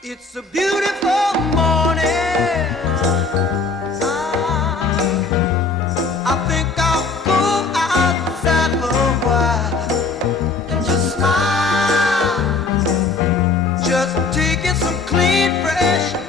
It's a beautiful morning. I think I'll go outside for a while and just smile. Just taking some clean, fresh